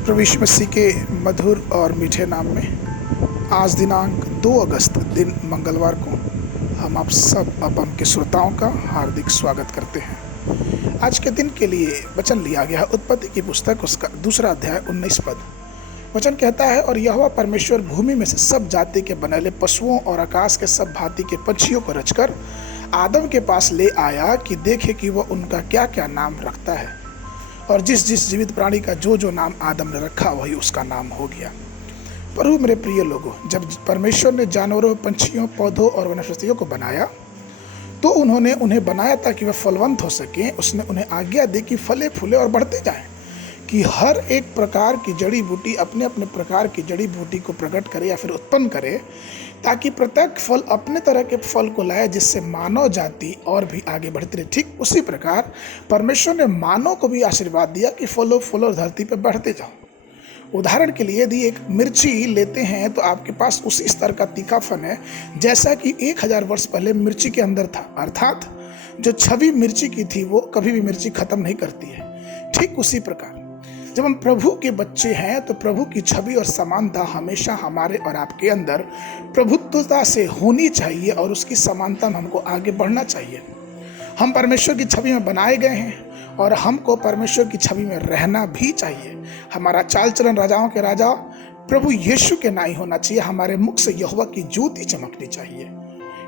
प्रभु यीशु मसीह के मधुर और मीठे नाम में आज दिनांक 2 अगस्त दिन मंगलवार को हम आप सब अपन के श्रोताओं का हार्दिक स्वागत करते हैं। आज के दिन के लिए वचन लिया गया है उत्पत्ति की पुस्तक उसका 2 अध्याय 19 पद। वचन कहता है, और यहोवा परमेश्वर भूमि में से सब जाति के बनेले पशुओं और आकाश के सब भांति के पक्षियों को रचकर आदम के पास ले आया कि देखे कि वह उनका क्या क्या नाम रखता है। और जिस जिस जीवित प्राणी का जो जो नाम आदम ने रखा वही उसका नाम हो गया। प्रभु मेरे प्रिय लोगों, जब परमेश्वर ने जानवरों, पंछियों, पौधों और वनस्पतियों को बनाया तो उन्होंने उन्हें बनाया ताकि वह फलवंत हो सकें। उसने उन्हें आज्ञा दी कि फले फूले और बढ़ते जाएं, कि हर एक प्रकार की जड़ी बूटी अपने अपने प्रकार की जड़ी बूटी को प्रकट करे या फिर उत्पन्न करे, ताकि प्रत्येक फल अपने तरह के फल को लाए, जिससे मानव जाति और भी आगे बढ़ती रहे। ठीक उसी प्रकार परमेश्वर ने मानव को भी आशीर्वाद दिया कि फलो फूलो और धरती पर बढ़ते जाओ। उदाहरण के लिए यदि एक मिर्ची लेते हैं तो आपके पास उसी स्तर का तीखापन है जैसा कि 1000 वर्ष पहले मिर्ची के अंदर था। अर्थात जो छवि मिर्ची की थी वो कभी भी मिर्ची खत्म नहीं करती है। ठीक उसी प्रकार जब हम प्रभु के बच्चे हैं तो प्रभु की छवि और समानता हमेशा हमारे और आपके अंदर प्रभुत्वता से होनी चाहिए और उसकी समानता में हमको आगे बढ़ना चाहिए। हम परमेश्वर की छवि में बनाए गए हैं और हमको परमेश्वर की छवि में रहना भी चाहिए। हमारा चाल चलन राजाओं के राजा प्रभु यीशु के नाई होना चाहिए। हमारे मुख से यहोवा की ज्योति चमकनी चाहिए।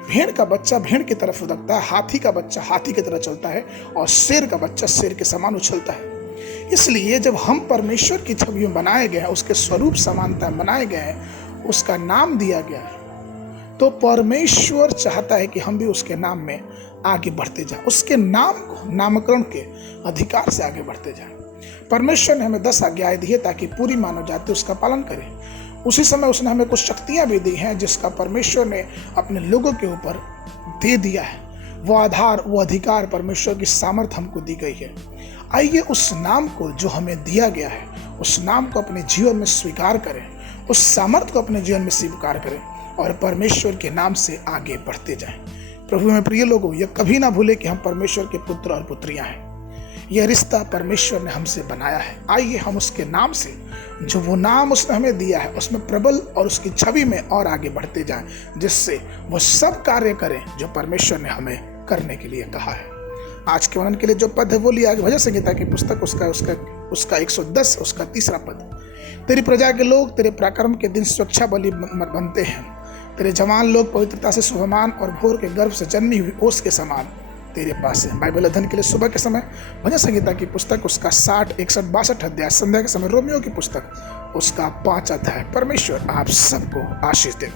भेड़ का बच्चा भेड़ की तरफ उदकता है, हाथी का बच्चा हाथी की तरह चलता है और शेर का बच्चा शेर के समान उछलता है। इसलिए जब हम परमेश्वर की छवि में बनाए गए हैं, उसके स्वरूप समानता बनाए गए हैं, उसका नाम दिया गया है, तो परमेश्वर चाहता है कि हम भी उसके नाम में आगे बढ़ते जाएं, उसके नाम को नामकरण के अधिकार से आगे बढ़ते जाएं। परमेश्वर ने हमें 10 आज्ञाएं दी है ताकि पूरी मानव जाति उसका पालन करे। उसी समय उसने हमें कुछ शक्तियां भी दी हैं जिसका परमेश्वर ने अपने लोगों के ऊपर दे दिया है। वो आधार, वो अधिकार, परमेश्वर की सामर्थ हमको दी गई है। आइए उस नाम को जो हमें दिया गया है, उस नाम को अपने जीवन में स्वीकार करें, उस सामर्थ को अपने जीवन में स्वीकार करें और परमेश्वर के नाम से आगे बढ़ते जाएं। प्रभु में प्रिय लोगों, यह कभी ना भूले कि हम परमेश्वर के पुत्र और पुत्रियां हैं। यह रिश्ता परमेश्वर ने हमसे बनाया है। आइए हम उसके नाम से, जो वो नाम उसने हमें दिया है, उसमें प्रबल और उसकी छवि में और आगे बढ़ते जाएं, जिससे वो सब कार्य करें जो परमेश्वर ने हमें करने के लिए कहा है। आज के वर्णन के लिए जो पद है वो लिया भजन संहिता की पुस्तक उसका 110 उसका 3 पद। तेरी प्रजा के लोग तेरे पराक्रम के दिन सुरक्षा बलि बनते हैं। तेरे जवान लोग पवित्रता से शोभमान और भोर के गर्भ से जन्मी हुई ओस के समान तेरे पास है। बाइबल अध्ययन के लिए सुबह के समय भजन संहिता की पुस्तक उसका 60, 61, 62 अध्याय। संध्या के समय रोमियो की पुस्तक उसका 5 अध्याय। परमेश्वर आप सबको आशीष दे।